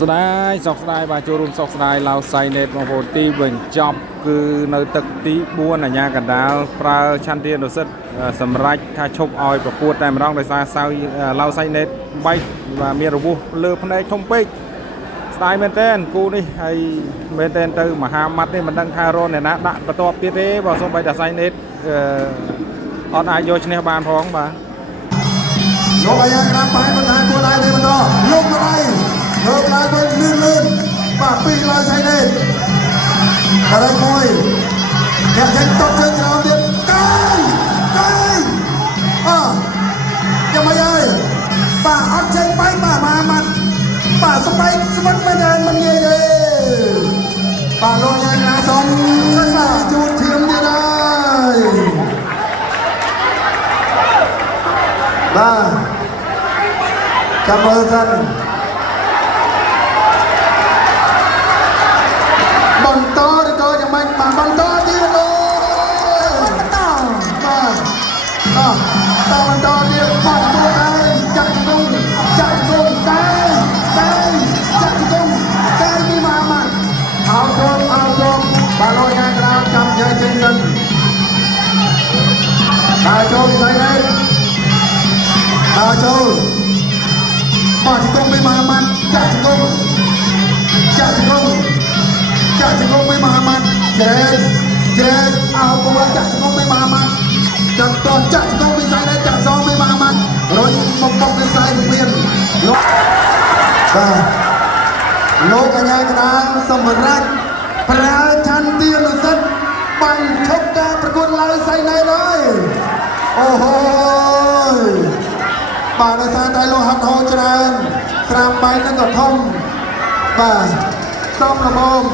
ស្ដាយសោកស្ដាយបាទចូលរួមសោកស្ដាយឡៅសៃណេតបងប្អូនទីបញ្ចប់គឺនៅទឹកទី4អាញាកណ្ដាលប្រើឆន្ទៈនុសិទ្ធសម្រាប់ថាឈប់ឲ្យប្រកួតតែម្ដងដោយសារសៅឡៅសៃណេតបែកvàមានរបួសលើភ្នែកធំពេកស្ដាយមែនតើគូនេះហើយមែនតើទៅមហាម៉ាត់នេះមិនដឹងថារនអ្នកណាដាក់បន្ទាប់ទៀតទេបើសូម្បីតែសៃណេតអត់អាចយកឈ្នះបានផងបាទលោកអាយ៉ាក្រាបបែបបន្ថែមគួរដែរទេបន្តលោកមកហើយលើកឡើងវិញលឿនបាទពីឡើយសៃណេតបរិយមួយអ្នកចេញតបជើងក្រោមទៀតកាយយ៉ាងម៉េចហើយបាទអត់ចេញបែកបាទមកម៉ាត់បាទស្បែកស្វិតមែនទេមិនងាយទេបាទលោកអាយ៉ាក្រាបសុំសាជួតធៀមទៀតហើយបាទចាំមើលសិនបន្តឬក៏យ៉ាងម៉េចបាទបន្តទៀតអូបន្តបាទតបន្តទៀតបាទពួកឯងចាក់ជង្គង់កាយចាក់ជង្គង់កាយពីមហាម៉ាត់អោទោមបាទលោកខាងក្រៅចាំយាយចេញសិនបាទចូលស្អីនេះបាទចូលបាទជង្គង់ពីមហាម៉ាត់ចាក់ជង្គង់ពីមហាម៉ាត់ជ្រែកអោបួលចាក់ជង្គង់ពីមហាម៉ាត់ចាក់ជង្គង់ពីស្អីនេះចាក់សងពីមហាម៉ាត់រុញមកពីស្អីមានលោកបាទលោកកញ្ញាកណ្ដាលសម្រាប់ប្រើឆន្ទៈនុសិទ្ធបានឈប់ការប្រកួតឡើយស្អីនេះហើយអូហូបាទដោយសារតែលោកហាត់ហោច្រើនស្រាមបែកនឹងក៏ធំបាទសំលម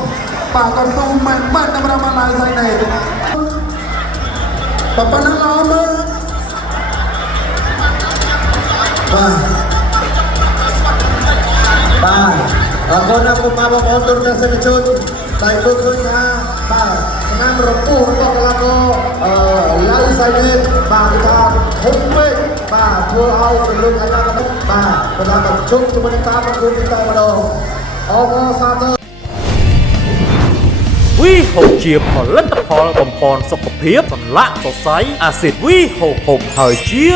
បាទក៏ស៊ូមែនបាត់សម្រាប់ឡើយស្អីនេះប៉ុណ្ណឹងល្អមើលបាទអរគុណដល់ពុកម៉ែបងប្អូនទូទាំងសិស្សជនដែលមើលឃើញថាបាទស្នាមរពុះរបស់កីឡាករឡៅសៃណេតបាទគេថាធំពេកបាទធ្វើឲ្យពលរដ្ឋអាយ៉ាកបាទបន្តប្រជុំជាមួយនឹងការប្រកួតនេះតែម្ដងអរគុណសាទរវីហូបជាផលិតផលបំពន់សុខភាពសន្លាក់សរសៃអាស៊ីតវីហូបហើយជា